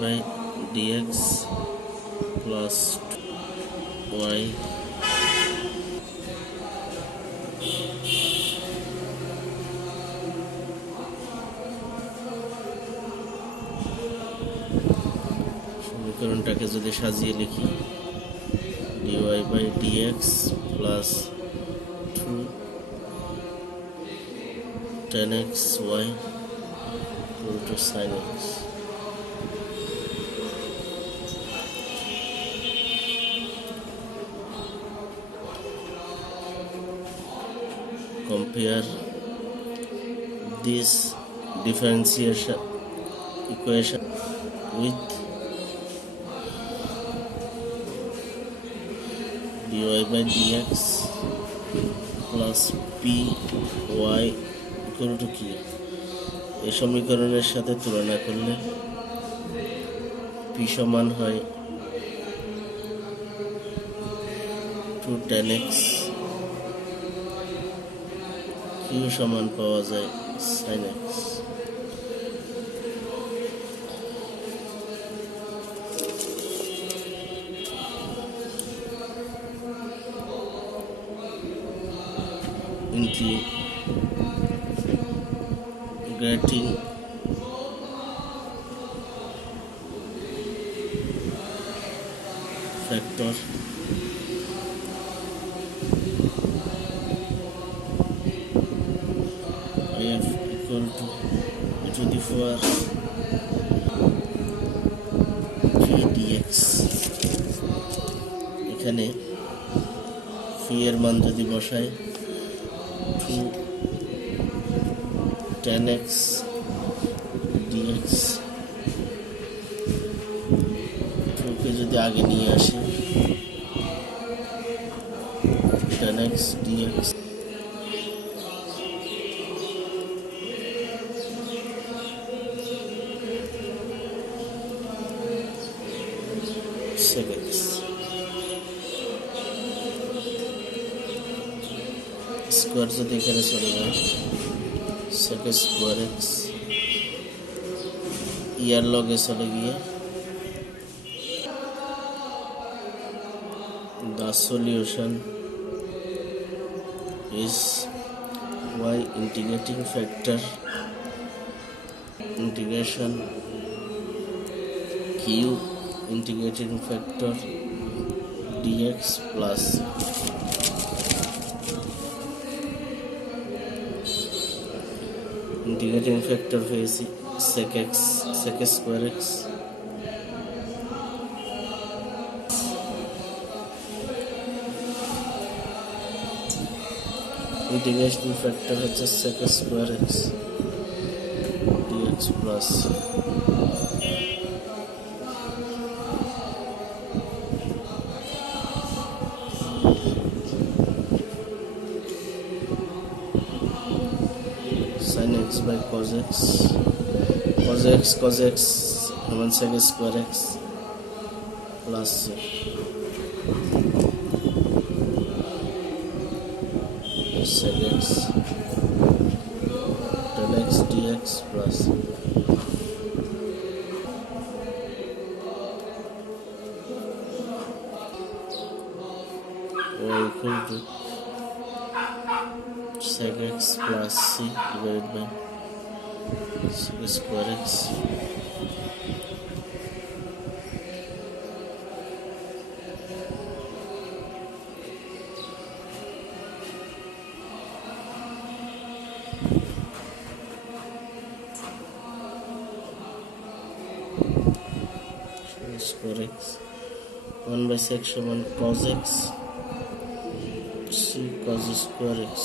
by dx plus y সমীকরণটাকে যদি সাজিয়ে লিখি dy by dx plus 2 tan x y equal to sin x. Compare this differentiation equation with dy by dx plus py equal to কি এই সমীকরণের সাথে তুলনা করলে p সমান হয় 2 tan x, q সমান পাওয়া যায় sin x. Integrating factor f equal to e to the power k dx. এখানে phi এর মান যদি বসাই 2 tan x dx, 2 কে যদি আগে নিয়ে আসি tan x dx sec x, square যদি এখানে চলে যায় sec square x ইয়ার লগে চলে গিয়ে the solution is y integrating factor integration q integrating factor dx plus integrating factor হয়েছে sec x sec square x integration factor হচ্ছে sec square x dx plus sin x by cos x, cos x সমান sec square x plus sec x tan x dx plus y equal to sec x plus c divided by sec square x square x 1 by sec সমান cos x c cos square x